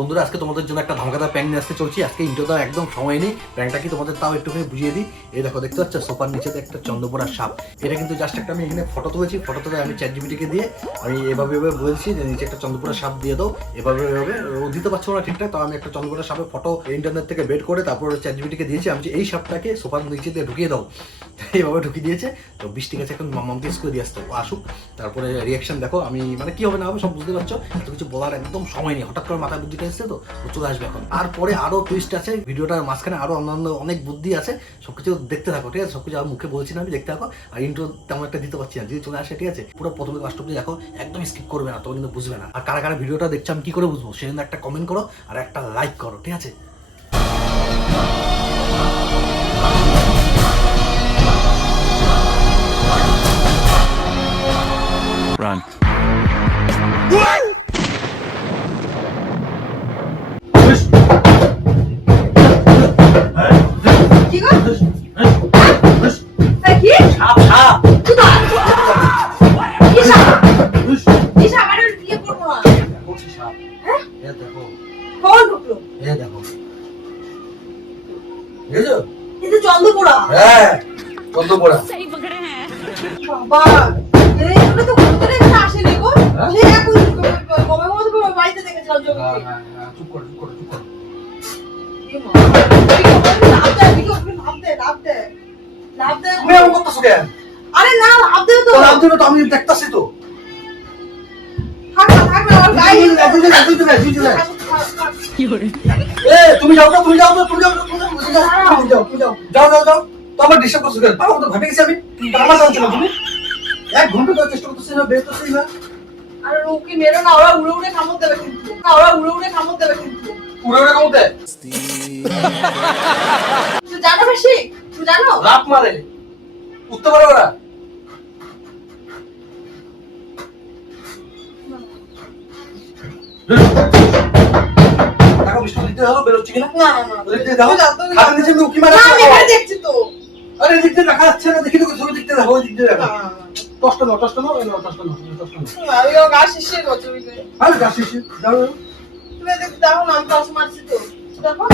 বন্ধুরা আজকে তোমাদের জন্য একটা ধামাকাদার প্যান্ট নিয়ে আসতে চলছি। আজকে ইন্ট্রোটা একদম সময় নেই, প্যান্টটা কি তোমাদের তাও একটুখানি বুঝিয়ে দিই। এই দেখো, দেখতে পাচ্ছ সোফার নিচেতে একটা চন্দ্রপোড়া সাপ। এটা কিন্তু জাস্ট একটা আমি এখানে ফটো তুলেছি, ফটো তুলে আমি চ্যাটজিপিটিকে দিয়ে আমি এভাবে বলছি যে নিচে একটা চন্দ্রপোড়া সাপ দিয়ে দাও, এভাবে ও দিতে পারছো না ঠিকঠাক। তো আমি একটা চন্দ্রপোড়া সাপের ফটো ইন্টারনেট থেকে বের করে তারপর চ্যাটজিপিটিকে দিয়েছি, আমি এই সাপটাকে সোফার নিচে দিয়ে ঢুকিয়ে দাও, এইভাবে ঢুকিয়ে দিয়েছে। তো বৃষ্টি গেছে, এখন মামাকে স্কুলে দিয়ে আসতে ও আসুক, তারপরে রিয়াকশন দেখো। আমি মানে কি হবে না হবে সব বুঝতে পারছো, এত কিছু বলার একদম সময় নেই, হঠাৎ করে মাথায় বুদ্ধিটা এসছে তো চলে আসবে এখন। আর পরে আরো টুইস্ট আছে ভিডিওটার মাঝখানে, আরো অন্যান্য অনেক বুদ্ধি আছে, সবকিছু দেখতে থাকো, ঠিক আছে? সবকিছু আর মুখে বলছি না আমি, দেখতে থাকো। আর ইন্ট্রো তেমন একটা দিতে পারছি না, যদি চলে আসে ঠিক আছে, পুরো প্রথমে লাস্ট অব্দি দেখো, একদম স্কিপ করবে না, তখন কিন্তু বুঝবে না। আর কারা কারা ভিডিওটা দেখছো আমি কি করে বুঝবো, সেজন্য একটা কমেন্ট করো আর একটা লাইক করো, ঠিক আছে? Run. কি গো? কি? সাপ সাপ কোথায়? কি সাপ? কি সাপ? আরে বিয়ে করবো না। বলছি সাপ। হ্যাঁ? এ দেখো, কখন ঢুকলো? এ দেখো, বুঝেছো? এ তো চন্দ্রপুরা। হ্যাঁ, চন্দ্রপোড়া। বাবা, এগুলো তো কোনোদিন এখানে আসেনি গো। হ্যাঁ? সেই এক কবে মধ্যে বাড়িতে দেখেছিলাম জমিতে। চুপ করো, চুপ করো, চুপ করো। কি মা? লাভ দে, বিকে ওকে লাভ দে, লাভ দে। লাভ দে। তুমি এমন করতেছো কেন? আরে না, লাভ দে তো। তো নাম দিবে তো, আমি দেখতাছি তো। থাক না, থাক না, আর গায়ে তুই যাও তো, তুমি যাও তো, তুমি যাও, তুমি যাও। তো আমার ডিস্টার্ব করছো কেন? পাগল তো ভাবে গেছি আমি। আমার জানছো না তুমি? 1 ঘন্টা ধরে চেষ্টা করতেছি না, বের করতেছি না। আরে রুকি মেরো না, ওরা উড়ে উড়ে কামড় দেবে কিন্তু। না, ওরা উড়ে উড়ে কামড় দেবে কিন্তু। উড়ে উড়ে কামড় তুই জানো বেশি? তুই জানো? লাফ মারে, উঠতে পারে ওরা। টাকা বিস্কুট দিতে হলো, বেরোচ্ছে কিনা? না, না, না। দেখতে দাও। তুই যা, তুই যা। হাতের নিচে উকি মারে। না, আমি এখানে দেখছি তো। আরে দেখতে দেখা যাচ্ছে না, দেখি তো ছবি দেখতে দেখো, ওই দিকতে দেখো। না, না, না। কষ্ট নাও, কষ্ট নাও, কষ্ট নাও। আমি ও গা শিশিয়ে করছি বুঝলি? আরে যাচ্ছিস, যাও। তুমি দেখো না, আমি টস মারছি তো। দেখো।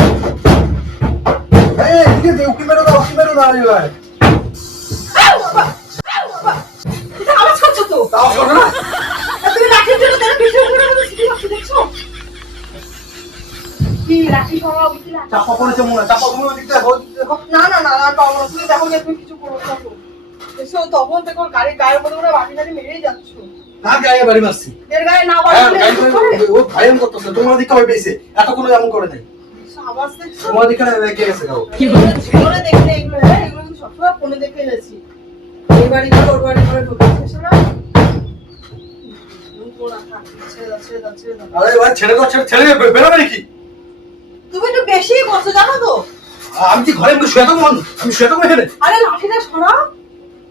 এই দিকে দে, উকি মেরো না, উকি মেরো না, এই ভাই। এটা আওয়াজ করছো তো। তাও শোনো না। আর তুমি লাঠির জন্য তার পিছনে ঘুরে ঘুরে সিটি মারছো, দেখছো? কি লাঠি সরাও, কি লাঠি? চাপা পড়েছে মনে হয়, চাপা তুমি ওই দিকতে দেখো, ওই দিকতে দেখো। না, না, না, না, টস তুমি দেখো যে তুমি কিছু করো না তো। এসো তখন দেখো গাড়ির গায়ের মধ্যে করে বাটি টাটি মেরেই যাচ্ছ। কার গায়ে বাড়ি মারছি? এর গায়ে না হ্যাঁ, বাড়ি গায়ে মেরে বাড়ি, ও ভাইরাল করতেছে, তোমার দিকে হবে পেয়েছে, এতক্ষণ এমন করে নাই। আওয়াজ দেখছো? তোমার দিকে রেগে গেছে গাও। জীবনে দেখলে এগুলো, হ্যাঁ, এগুলো কিন্তু সবসময় ফোনে দেখে গেছি। এই বাড়ি করে ওর বাড়ি করে ঢুকেছে না? ছেড়ে দাও, ছেড়ে দাও, ছেড়ে দাও। আরে ভাই ছেড়ে দাও, ছেড়ে বেরোবে নাকি? তুমি একটু বেশি করছো জানো তো? আমি কি ঘরে শুয়ে থাকবো? আমি শুয়ে থাকবো এখানে? আরে লাঠিটা সরাও।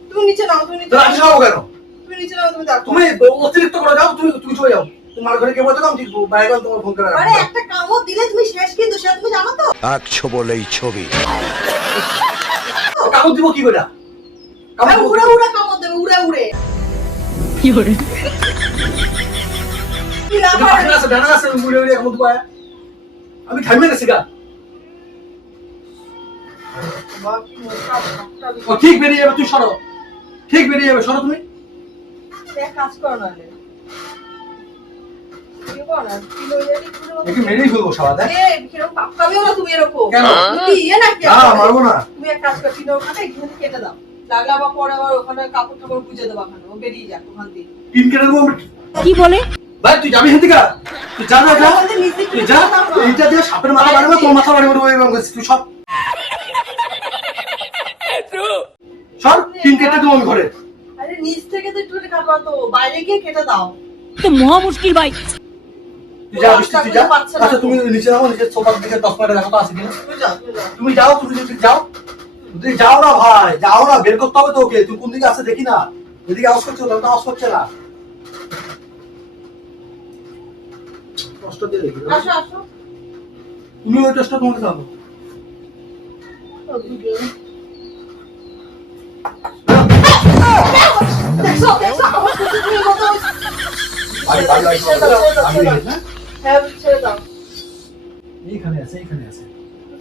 তুমি নিচে নাও, তুমি নিচে তো লাঠি সরাবো কেন? তুমি নিচে নাও, তুমি দেখো। তুমি অতিরিক্ত করে যাও, তুমি চলে যাও। তোমার ঘরে কে বলতে দাও, আমি বাইরে গেলাম, তোমার ফোন করে আরে একটা কামড় দিলে তুমি শেষ, কিন্তু সেটা তুমি জানো তো? একশো বলেই ছবি। কাগজ দিব কি করে? আরে উড়ে উড়ে কামড় দেবে, উড়ে উড়ে। কি লাভ আর? ডানা আছে, উড়ে উড়ে কাগজ দিব। আমি থামবে না সিগা। বাবা, কি মোটা ভাতটা দিছো। ও ঠিক বেরিয়ে যাবে, তুই সরো। ঠিক বেরিয়ে যাবে, সরো তুমি। এক কাজ করো না রে। কি করো না? কিলো এডি করে একে মেরেই ফেলবো সারা, দেখ। কিরকম পাপ খাবেও না তুমি এরকম। কেন? তুমি ইয়ে নাকি? না, মারবো না। তুমি এক কাজ করো, কিলো ওখানে এখানে কেটে দাও। লাগলে আবার পরে আবার ওখানে কাপড় টাপড় গুজে দেবো, ওখানে ও বেরিয়ে যাক ওখান দিয়ে। টিন কেটে দেবো আমরা। কি বলে? ভাই তুই যাবি হেদিকা? তুই যা, তুই যা। এইটা দিয়ে সাপের মাথা বাড়ি তোর মাথা বাড়ি তুই সব সব টিন কেটে দেবো আমি ঘরে। আরে নিচ থেকে তো একটু কাটবা তো, বাইরে গিয়ে কেটে দাও। তো মহা মুশকিল ভাই। তুই যা, বৃষ্টি তুই যা। আচ্ছা তুমি নিচে যাও, নিচে সোফার দিকে 10 মিনিট দেখো তো আছে কিনা। তুমি যাও, তুমি যাও। তুমি যাও, তুমি যদি যাও। তুই যাও না ভাই, যাও না, বের করতে হবে তো ওকে। তুই কোন দিকে আছে দেখি না। এদিকে আওয়াজ করছে, ওটা আওয়াজ করছে না। কষ্ট দিয়ে দেখি। আসো, আসো। তুমি ওই টেস্টটা তোমাকে জানো। দেখছো, দেখছো, আমার কুকুর তুমি মতো। আরে ছেড়ে দাও, ছেড়ে দাও, ছেড়ে দাও। আমি না। হ্যাঁ, ছেড়ে দাও। এইখানে আছে, এইখানে আছে।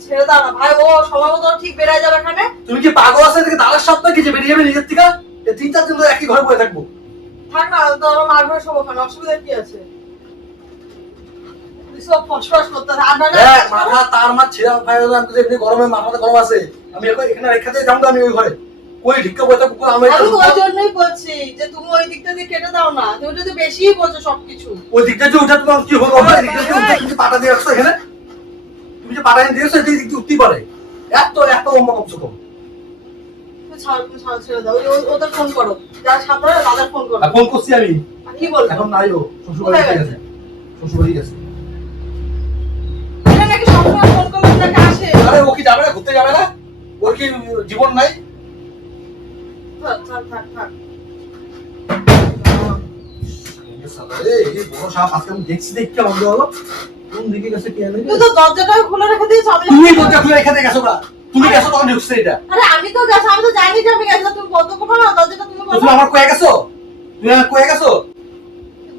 ছেড়ে দাও না ভাই, ও সময় মতো ঠিক বেরিয়ে যাবে এখানে। তুমি কি পাগল আছে দেখে দাঁড়ার সপ্তাহ কি যে বেরিয়ে যাবে নিজের থেকে? এই 3-4 দিন ধরে একই ঘরে বসে থাকবো। থাক না, তো আমার মার ঘরে সব ওখানে, অসুবিধা কি আছে? সব ফসফস করতে থাকে। আর না মাথা তার মার ছিড়া ভাই, আমি তো এমনি গরমে মাথাটা গরম আছে, আমি এখন এখানে রেখে দিয়ে যাবো আমি ওই ঘরে। ওই ঢিক্কা বসে থাকবো আমি। আমি তো ওই জন্যই বলছি যে তুমি ওই দিকটা দিয়ে কেটে দাও না, তুমি তো বেশিই বলছো সবকিছু। ওই দিকটা যে উঠে তোমার কি হলো? ওই দিকটা যে উঠে তুমি যে পাটা দিয়ে রাখছো এখানে, তুমি যে পাটা দিয়ে দিয়েছো এই দিক দিয়ে উঠতেই পারে। এত লম্বা কমছে কম। তুমি ছাড়ো, ছেড়ে দাও। ওদের ফোন করো, যারা সামনে তাদের ফোন করো। ফোন করছি আমি। আর কি বলবো? এখন নাই, ও শ্বশুরবাড়ি গেছে। শ্বশুরবাড়ি গেছে। এটা নাকি সবসময় ফোন করলে নাকি আসে? আরে ও কি যাবে না, ঘুরতে যাবে না? ওর কি জীবন নাই? থাক। এই বড় সাপ আজকে আমি দেখছি, দেখতে অন্ধ হলো। কোন দিকে গেছে কে জানে? তুই তো দরজাটা খুলে রেখে দিয়েছ। তুমি দরজা খুলে এখানে গেছো না? তুমি গেছো তখন ঢুকছে এটা। আরে আমি তো গেছি, আমি তো জানি যে আমি গেছি। তুমি বন্ধ করো না দরজাটা, তুমি তুমি আমার কয়ে গেছো? তুমি আমার কয়ে গেছো?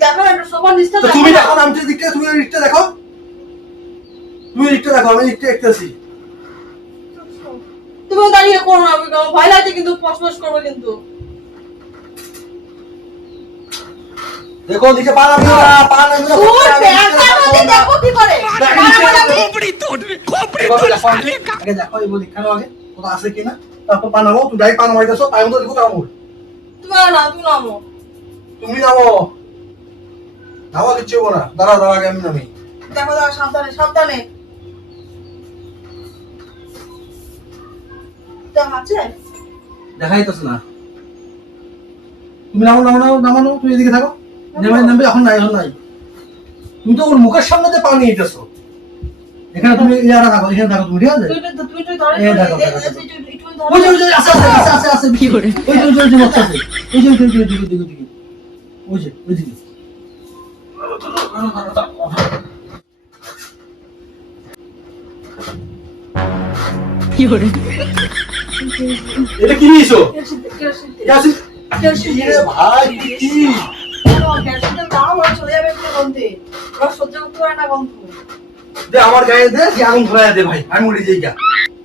দেখো না একটু সোফার নিচটা তো তুমি দেখো না, আমি তো দিকটা, তুমি ওই দিকটা দেখো। তুমি দিকটা দেখো, আমি দিকটা দেখতেছি। তুমি দাঁড়িয়ে করো না, আমি ভয় লাগছে কিন্তু, ফসফস করবো কিন্তু। দেখো দিকে পা নামিও না, পা নামিও না। তোর প্যান্টটা আমাকে দেখো কি করে? আগে দেখো এই বলি কেন আগে কোথা আছে কিনা, তারপর পা নামো। তুমি যাই পা নামাইতেছো, পায়ের মধ্যে দেখো কামড়। তুমি না, তুমি নামো। তুমি নামো, নামা কিচ্ছু হবো না। দাঁড়াও আগে আমি নামি। দেখো সাবধানে। আছে দেখাইতেছ না। তুমি নামানো, তুমি এদিকে থাকো। নামবে, এখন নাই। তুমি তো ওর মুখের সামনে দিয়ে পা নিয়ে যেতেছো। এখানে তুমি ইয়ারা থাকো, এখানে থাকো তুমি, ঠিক আছে? তুমি ধরো। এই দেখো। ওই যে আছে কি করে? ওই যে মস্ত আছে। ওই যে ওইদিকে। এটা কি নিয়েছো? ভাই কি চলে যাবে গন্ধে, সহ্য করতে পারে না গন্ধ। দে আমার গায়ে দে, আগুন ধরায় দে ভাই, আমি মরে যাই গা।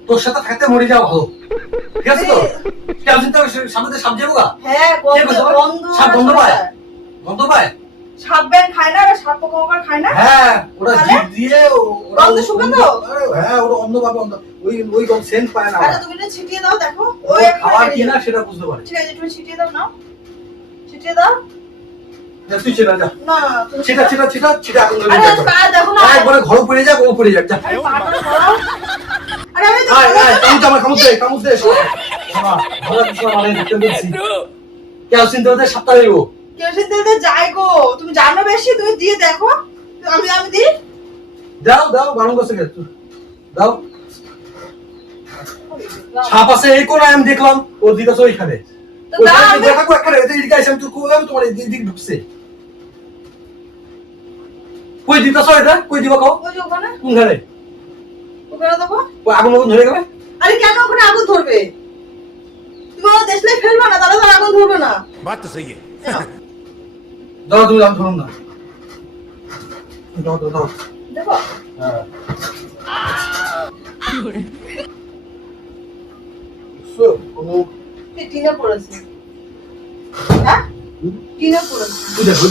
তোর সাথে থাকতে মরে যাওয়া ভালো, ঠিক আছে তো? কেমন তো সামনে সাপ যাবো গা? হ্যাঁ, সাপ গন্ধ পায়। সাপ ব্যাং খায় না, সাপ পোকা খায় না। হ্যাঁ, ওরা জিভ দিয়ে গন্ধ শুকে তো। হ্যাঁ, ওরা অন্ধ পাবে, ওই সেন্ট পায় না। আচ্ছা তুমি না ছিটিয়ে দাও, দেখো ওই খাবার কি না সেটা বুঝতে পারে। ঠিক আছে, তুমি ছিটিয়ে দাও না, ছিটিয়ে দাও। তুই চেনা যা না, ছিটা আগুন ধরে আরে পা দেখো না, একবারে ঘর পড়ে যাক, ও পড়ে যাক। যা আরে আমি তো তো আমার কামড় দে শোনা ভালো কিছু মানে দেখতে দিচ্ছি। কেউ চিন্তা করতে সপ্তাহ হইব। কেরোসিন তেল দিয়ে যাই গো, তুমি জানো বেশি, তুমি দিয়ে দেখো। আমি দিই। দাও বারণ করছে কে? দাও। ছাপ আছে এই কোনায়, আমি দেখলাম ও দিতেছে ওইখানে। দেখাবো একবারে, এদিকে আইসা আমি তোমার এদিক ঢুকছে। কই দিতেছো এটা? কই দিবা কও? ওই যে ওখানে। কোনখানে? ওখানে দেখো। ওই আগুন ধরে গেবে। আরে কেন ওখানে আগুন ধরবে? তুমি ওরা দেশলাই ফেলবা না, তাহলে তো আগুন ধরবে না। बात तो सही है। দাও তুমি আগুন ধরুন না। দাও দেখো। হ্যাঁ। কোনো টিনে পড়েছে। হ্যাঁ? টিনে পড়েছে। দেখো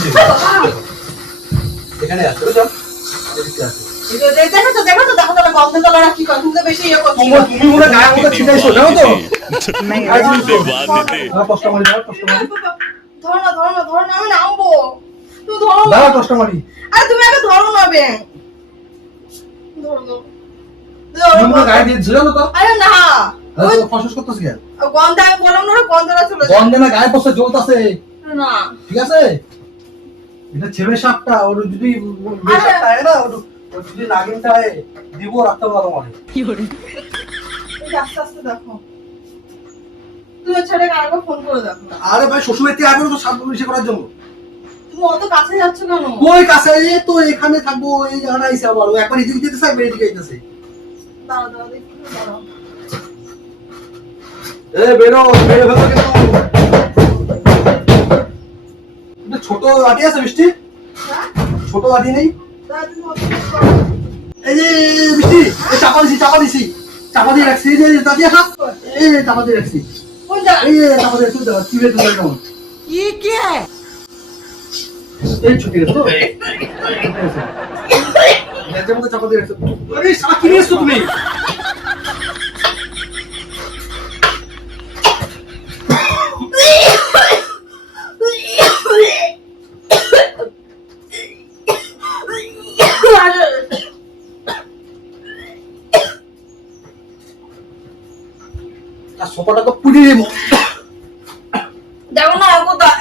এখানে আছে, বুঝছো? এদিকে আছে। দেখো তো গন্ধে তোলা কি করে, তুমি তো বেশি ইয়ে করছো। তুমি মনে গায়ে মধ্যে ছিটাইছো, জানো তো? কষ্ট মারি। ধরো না, আমি নামবো। তুমি ধরো না। দাঁড়া কষ্ট মারি। আরে তুমি আগে ধরো না বে। ধরো। তুমি মনে গায়ে দিয়ে ছিল না তো? আরে না। ওই ফসফস করতেছ কেন? গন্ধ আমি বললাম না, গন্ধটা চলে যায়। গন্ধে না গায়ে পড়ছে, জ্বলতাছে। না। ঠিক আছে? এটা ছেলে সাপটা, ওর যদি সাপটা হয় না, ওর যদি নাগিনটা হয় দিব, রাখতে পারো তোমার। আস্তে দেখো। তুমি ছেলেকে আরেকবার ফোন করে দেখো। আরে ভাই শ্বশুরবাড়িতে আসবে তো সাপ পুলিশে করার জন্য। তুমি অত কাছে যাচ্ছ কেন? কই কাছে? এই তো এখানে থাকবো, এই জায়গাটা আইছে আবার। ও একবার এদিকে যেতে চাই, এদিকে আইতেছে। দাঁড়াও দেখি, দাঁড়াও। বেরো ভেতর কিন্তু। ছোট আটি আছে মিষ্টি? হ্যাঁ? ছোট আটি নেই? দাঁড়াও, তুমি অত করো। এই যে বৃষ্টি, এই চাপা দিয়ে রাখছি, এই যে দাদি আসা, এই যে চাপা দিয়ে রাখছি, কোন জায়গায়? এই যে চাপা দিয়ে রাখছি, দেখো চিড়ে তুলে কেমন, ये क्या है? এই ছুটি গেছে তো, লেজের মধ্যে চাপা দিয়ে রাখছো, আরে শালা কি নিয়েছো তুমি? আর সোফাটা তো পুড়িয়ে দেবো। দেখো না কোথায়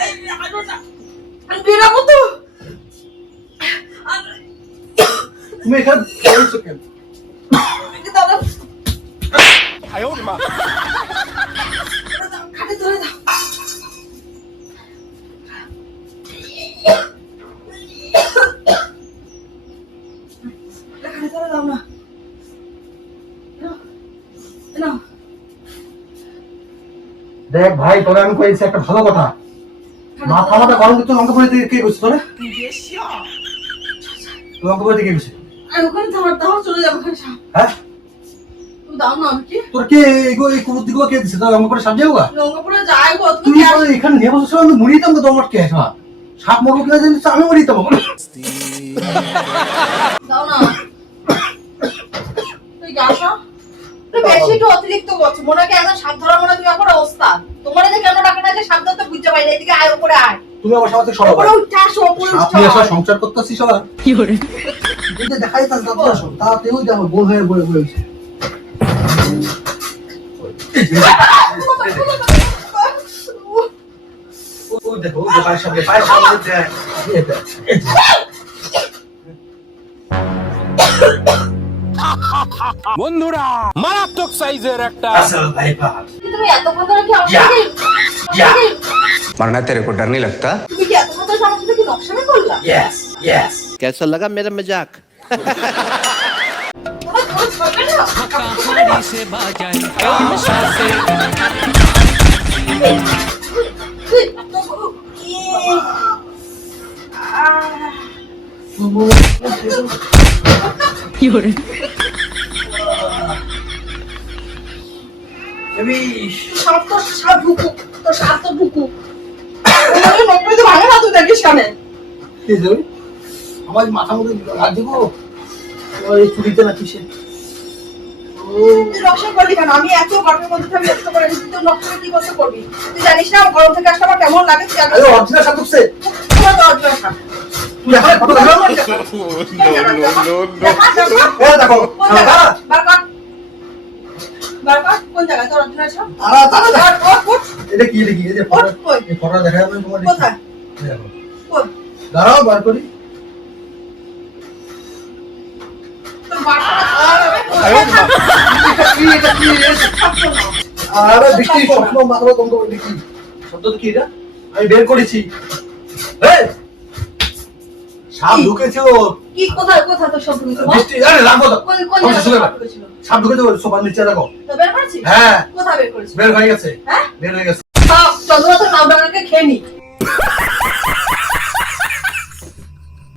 বেরাবো তো তুমি এখানে বলছো কেন? দাদা খাটে ধরে দাও খাটে ধরে দাও না নাও দেখ ভাই, তোরা আমি কইছি একটা ভালো কথা, মাথা মাথা গরম করতে লঙ্কা পড়ে কে করছিস তোরা? লঙ্কা পড়ে কে করছিস? আর ওখানে থামার দাও চলে যাবো ওখানে সাপ হ্যাঁ, তুমি দাও না আমি কি তোর কে এগুলো এই কুকুর দিগুলো কে দিছে? তোর লঙ্কা পড়ে সাপ যাবো? লঙ্কাপুরে যাই গো তুই তুমি তো এখানে নিয়ে বসে আমি মুড়ি দিতাম তো তোমার কে সাপ? সাপ মরবো কিনা জানিস আমি মুড়ি দিতাম। দাও না তুই গাছা তুই বেশি একটু অতিরিক্ত করছো মনে হয় একদম সাপ ধরা মনে হয় তুমি এখন অবস্থা তোমার যে কেন ডাকে না যে সাপ ধরতে বুঝতে পারি না এদিকে আয় উপরে আয় তুমি আমার সাথে সরো ভাই, উপরে উঠে আসো উপরে সাপ উঠে নিয়ে আসো আসা সংসার করতেছিস সবার কি করে? কিন্তু দেখাই তার দাঁত আসো, তাতেও যাবো বোন হয়ে বলে বলেছে। ও দেখো, ও পায়ের সামনে দেখ, এই দেখ, এই দেখ। বন্ধুরা মারাত্মক সাইজের একটা আসল ভাই বাপ। তুমি এতক্ষণ ধরে কি আমার যা, সাথে যা। मरना तेरे को डर नहीं लगता? তুমি কি এতক্ষণ ধরে আমার সাথে কি নকশামি করলা Yes, yes. कैसा लगा मेरा मजाक? তোমার কোনো ছড়বে না कहानी से बाजाई आशा से তুই এত বড় সাপ তো সাপ ঢুকু তো সাপ তো ঢুকু তোমার নকরে তো ভাঙে না তুই দেখিস কানে কি যাবে? আমার মাথা মধ্যে হাত দিব, তোমার এই চুরিতে না কিসে? তুই নকশা করলি কেন আমি এত গরমের মধ্যে আমি নষ্ট করে দিচ্ছি তুই নকশা কি করতে করবি তুই জানিস না গরম থেকে আসলে আমার কেমন লাগে তুই আগে আরে অরিজিনাল সাপ ঢুকছে। তোমার দরজা সাপ তুই এখন ফটো দেখাও। এই দেখো, দাঁড়া, কোন জায়গায় তোর অরিজিনাল সাপ দাঁড়া, দাঁড়া, দাঁড়া। ওঠ এটা কি লিখি? এই যে ওঠ কই এই ফটোটা দেখাই আমি তোমার। কোথায় এই দেখো। কই দাঁড়াও বার করি। তোর বাটা এটা কি? এটা কি? আরে বৃষ্টি স্বপ্ন মাত্র কম করে দেখি। শব্দ কি এটা? আমি বের করেছি। এই সাপ ঢুকেছে ওর। কি কোথায় কোথায় তোর সব ঢুকেছে বল? বৃষ্টি, আরে রাখো তো। কোন কোন আমার শ্বশুরের জায়গায় বাড়ি। ঢুকেছিল সাপ ঢুকেছে ওর সোফার নিচে দেখো। তো বের করেছিস হ্যাঁ, কোথায় বের করেছিস বের হয়ে গেছে। হ্যাঁ বের হয়ে গেছে। সব চন্দ্রনাথের নাম ডাকাকে খেয়ে নি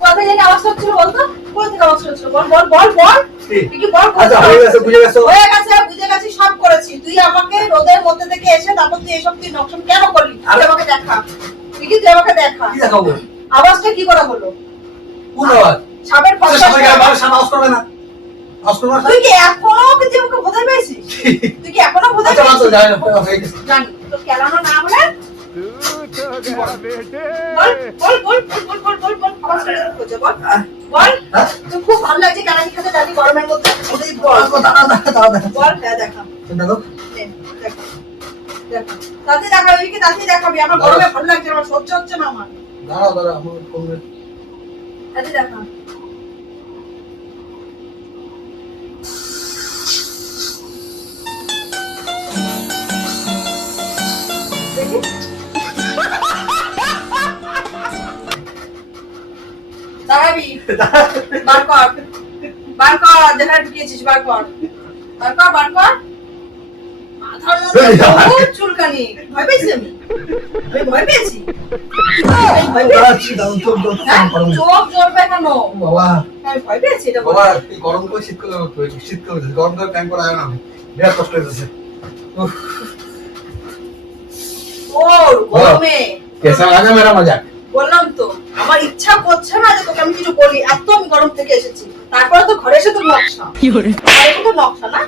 কোথায় জানি আওয়াজ হচ্ছিল বলতো কোথা থেকে আওয়াজ হচ্ছিল বল বল বল বল কি? তুই কি বল আচ্ছা, হয়ে গেছে, বুঝে গেছো? হয়ে গেছে বুঝে গেছি সব করেছি তুই আমাকে রোদের মধ্যে থেকে এসে তারপর তুই এসব তুই নকশন কেন করলি তুই আমাকে দেখা তুই আমাকে দেখা কি দেখাবো? আওয়াজটা কি করে হলো কোন আওয়াজ? সাপের আচ্ছা, ফসফস সবাই গেলে সাপ আওয়াজ করবে না। আওয়াজ করবে না? তুই কি এখনো কি তুই আমাকে বোঝাই পেয়েছিস তুই কি এখনো বোঝাই আচ্ছা, মাত্র পেয়েছিস যায় না, হয়ে গেছে। জানি তোর কেলানো না হলে বল বল বল বল বল বল বল আওয়াজ করে খোঁজে বল বল হ্যাঁ? তুই খুব ভালো লাগছে কেলানি খেতে জানি গরমের মধ্যে ওই বল দাঁড়া, দাঁড়া, দাঁড়া, দাঁড়া। বল হ্যাঁ দেখা দেখো। নে, দেখা দেখা তাতে দেখাবি কি তাতে দেখাবি আমার গরমে ভালো লাগছে আমার সহ্য হচ্ছে না আমার দাঁড়াও, দাঁড়াও, আমার ফোনে। তাতে দেখা দেখি দাঁড়াবি বার কর যেখানে ঢুকিয়েছিস বার কর বার কর বার কর মাথার মধ্যে বহুত চুলকানি। ভয় পেয়েছি আমি ভয় পেয়েছি। আমি ভয় পেয়েছি। হ্যাঁ, চোখ জ্বলবে কেন? বাবা আমি ভয় পেয়েছি এটা বাবা বলে। এই গরম করে শীত করে গরম করে প্যান্ট পরা যায় না, বিরাট কষ্ট হয়েছে। ওর গরমে কেসা লাগা মেরা মজা। বললাম তো আমার ইচ্ছা করছে না যে তোকে আমি কিছু বলি, এত আমি গরম থেকে এসেছি, তারপরে তো ঘরে এসে তোর নকশা তো নকশা না,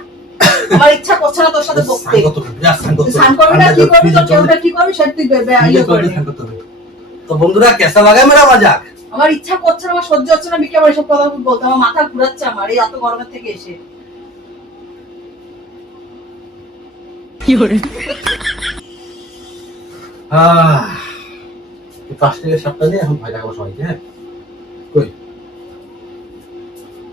আমার ইচ্ছা করছে না তোর সাথে বকতে। স্নান করবি না, কি করবি, তোর চুলটা কি করবি সেটা তুই ইয়ে করবি। তো বন্ধুরা কেসা লাগা মেরা মজা। আমার ইচ্ছা করছে না, আমার সহ্য হচ্ছে না বিকে আমার এসব কথা বলতে, আমার মাথা ঘুরাচ্ছে আমার এই এত গরমের থেকে এসে। প্লাস্টিকের সাপটা নিয়ে এখন ভয় লাগাবো সবাইকে। হ্যাঁ কই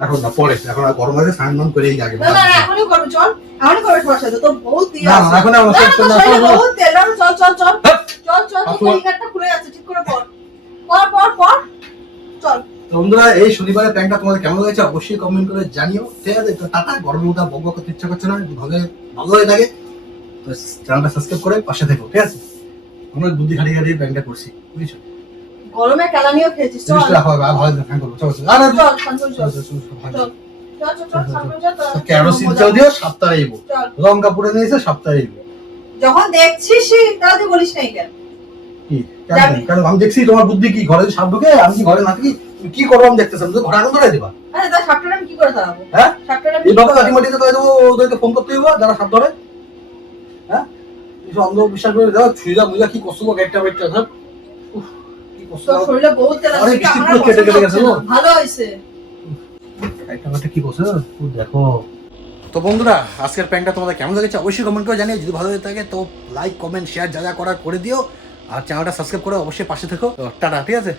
এখন না, পরে এখন আর গরম লাগে, স্নান করেই আগে। না না এখনই করবি, চল এখনই করবি সবার সাথে, তোর বহুত দিয়ে না, আছে। এখন আমরা না, সব- তোর না, শরীরে না, বহুত তেল, না, চল চল চল হ্যাঁ। চল চল, তোর আসো। ফিঙ্গারটা খুলে যাচ্ছে, ঠিক করে পর পর পর পর, চল। তো বন্ধুরা এই শনিবারের প্যান্টটা তোমাদের কেমন লাগছে অবশ্যই কমেন্ট করে জানিও, ঠিক আছে? তো টাটা, গরমের মধ্যে বক বক করতে ইচ্ছা করছে না, ভালো ভালো হয়ে থাকে তো চ্যানেলটা সাবস্ক্রাইব করে পাশে থেকো, ঠিক আছে? আমরা বুদ্ধি খাটিয়ে খাটিয়ে প্যান্টটা করছি, বুঝছো? গরমে কেলানিও খেয়েছিস, চল জিনিসটা রাখো, আর ভালো ফ্যান করবো, চলো চলো। আরে চল শান্তন চল চল, চল, চল, ভালো। চল চল চল চল শান্তন চল, তো কেরোসিন তেল দিও, সপ্তাহে আইবো। চল। রং কাপড়ে নিয়েছে, সপ্তাহে আইবো। যখন দেখছিস তাহলে তুই বলিস না কেন? কি যাবি। কেন আমি দেখছি তোমার বুদ্ধি কি, ঘরে যদি সাপ ঢুকে আমি কি ঘরে না থাকি, তুমি কি করবো আমি দেখতেছি, আমি তো ঘরে আগুন ধরাই দিবা। আরে তার সাপটা আমি কি করে তাড়াবো? হ্যাঁ সাপটা আমি এই বাবা লাঠি মাটিতে করে দেবো, ওদেরকে ফোন করতে হইব যারা সাপ ধরে। হ্যাঁ কিছু অন্ধ বিশ্বাস করে দাও, ছুঁজা মুজা কি করছো গেটটা বেটটা সব। উফ, কি করছো তোর শরীরে বহুত তেল আছে, অনেক এটা বৃষ্টি আমার পুরো কেটে পছন্দ কেটে গেছে হচ্ছে না। গো। ভালো হয়েছে। একটা কথা কি করছো দেখো। তো বন্ধুরা আজকের প্যান্টটা তোমাদের কেমন লেগেছে অবশ্যই কমেন্ট করে জানিও, যদি ভালো লেগে থাকে তো লাইক কমেন্ট শেয়ার যা যা করার করে দিও, আর চ্যানেলটা সাবস্ক্রাইব করে অবশ্যই পাশে থেকো। তো টাটা, ঠিক আছে?